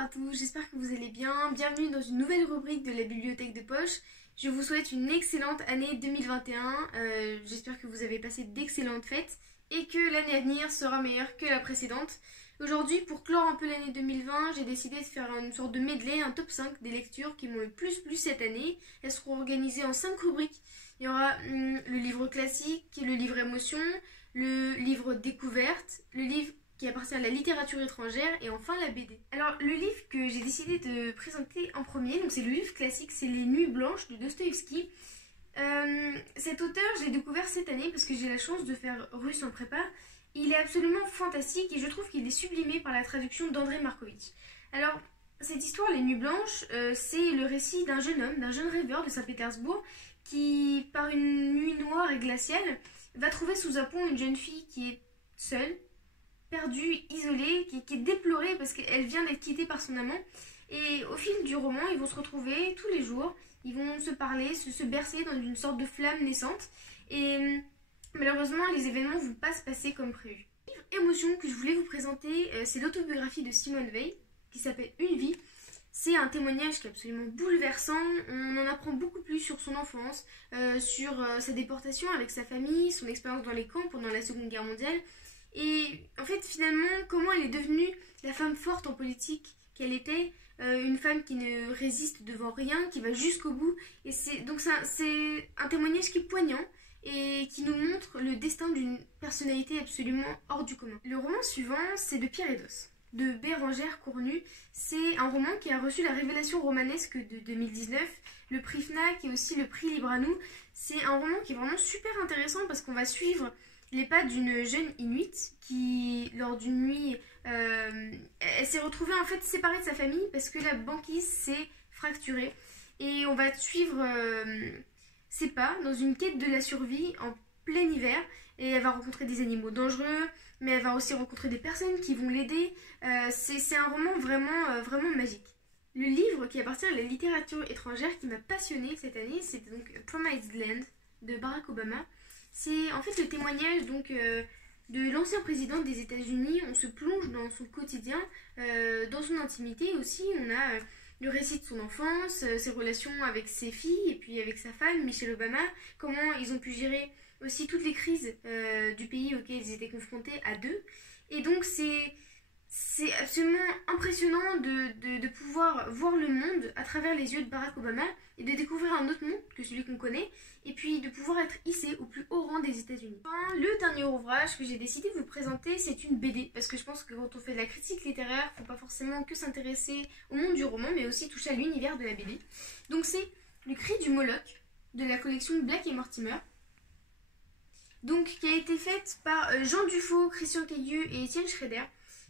à tous, j'espère que vous allez bien. Bienvenue dans une nouvelle rubrique de la bibliothèque de poche. Je vous souhaite une excellente année 2021. J'espère que vous avez passé d'excellentes fêtes et que l'année à venir sera meilleure que la précédente. Aujourd'hui, pour clore un peu l'année 2020, j'ai décidé de faire une sorte de medley, un top 5 des lectures qui m'ont le plus plu cette année. Elles seront organisées en 5 rubriques. Il y aura le livre classique, le livre émotion, le livre découverte, le livre qui appartient à la littérature étrangère et enfin la BD. Alors le livre que j'ai décidé de présenter en premier, donc c'est le livre classique, c'est Les Nuits Blanches de Dostoïevski. Cet auteur, je l'ai découvert cette année parce que j'ai la chance de faire russe en prépa. Il est absolument fantastique et je trouve qu'il est sublimé par la traduction d'André Markovitch. Alors cette histoire, Les Nuits Blanches, c'est le récit d'un jeune homme, d'un jeune rêveur de Saint-Pétersbourg qui, par une nuit noire et glaciale, va trouver sous un pont une jeune fille qui est seule, perdue, isolée, qui est déplorée parce qu'elle vient d'être quittée par son amant. Et au fil du roman, ils vont se retrouver tous les jours, ils vont se parler, se bercer dans une sorte de flamme naissante. Et malheureusement, les événements ne vont pas se passer comme prévu. Le livre émotion que je voulais vous présenter, c'est l'autobiographie de Simone Weil, qui s'appelle Une vie. C'est un témoignage qui est absolument bouleversant. On en apprend beaucoup plus sur son enfance, sur sa déportation avec sa famille, son expérience dans les camps pendant la Seconde Guerre mondiale. Et en fait, finalement, comment elle est devenue la femme forte en politique qu'elle était, une femme qui ne résiste devant rien, qui va jusqu'au bout. Et c'est un témoignage qui est poignant et qui nous montre le destin d'une personnalité absolument hors du commun. Le roman suivant, c'est de Pierre Edos, de Bérengère Cournut. C'est un roman qui a reçu la révélation romanesque de 2019, le prix FNAC et aussi le prix Libre à nous. C'est un roman qui est vraiment super intéressant parce qu'on va suivre les pas d'une jeune Inuit qui, lors d'une nuit, elle s'est retrouvée en fait séparée de sa famille parce que la banquise s'est fracturée. Et on va suivre ses pas dans une quête de la survie en plein hiver. Et elle va rencontrer des animaux dangereux, mais elle va aussi rencontrer des personnes qui vont l'aider. C'est un roman vraiment magique. Le livre qui appartient à la littérature étrangère qui m'a passionnée cette année, c'est donc Promised Land de Barack Obama. C'est en fait le témoignage de l'ancien président des États-Unis. On se plonge dans son quotidien, dans son intimité aussi. On a le récit de son enfance, ses relations avec ses filles et puis avec sa femme, Michelle Obama, comment ils ont pu gérer aussi toutes les crises du pays auxquelles ils étaient confrontés à deux. Et donc c'est absolument impressionnant de pouvoir voir le monde à travers les yeux de Barack Obama et de découvrir un autre monde que celui qu'on connaît et puis de pouvoir être hissé au plus haut rang des États-Unis. Enfin, le dernier ouvrage que j'ai décidé de vous présenter, c'est une BD parce que je pense que quand on fait de la critique littéraire, il ne faut pas forcément que s'intéresser au monde du roman mais aussi toucher à l'univers de la BD. Donc c'est Le Cri du Moloch de la collection Black et Mortimer. Donc qui a été faite par Jean Dufaux, Christian Cayeux et Étienne Schrader.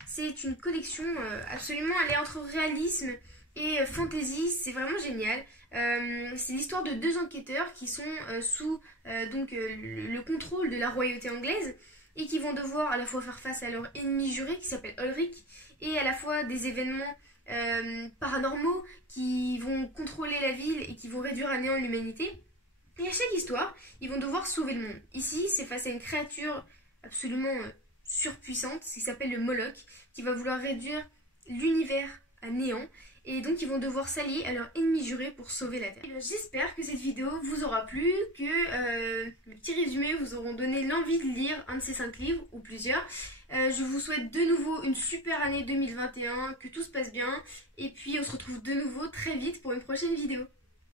C'est une collection absolument, elle est entre réalisme et fantasy, c'est vraiment génial. C'est l'histoire de deux enquêteurs qui sont sous le contrôle de la royauté anglaise et qui vont devoir à la fois faire face à leur ennemi juré qui s'appelle Ulrich et à la fois des événements paranormaux qui vont contrôler la ville et qui vont réduire à néant l'humanité. Et à chaque histoire, ils vont devoir sauver le monde. Ici, c'est face à une créature absolument surpuissante, qui s'appelle le Moloch, qui va vouloir réduire l'univers à néant. Et donc, ils vont devoir s'allier à leur ennemi juré pour sauver la Terre. J'espère que cette vidéo vous aura plu, que le petit résumé vous auront donné l'envie de lire un de ces 5 livres, ou plusieurs. Je vous souhaite de nouveau une super année 2021, que tout se passe bien. Et puis, on se retrouve de nouveau très vite pour une prochaine vidéo.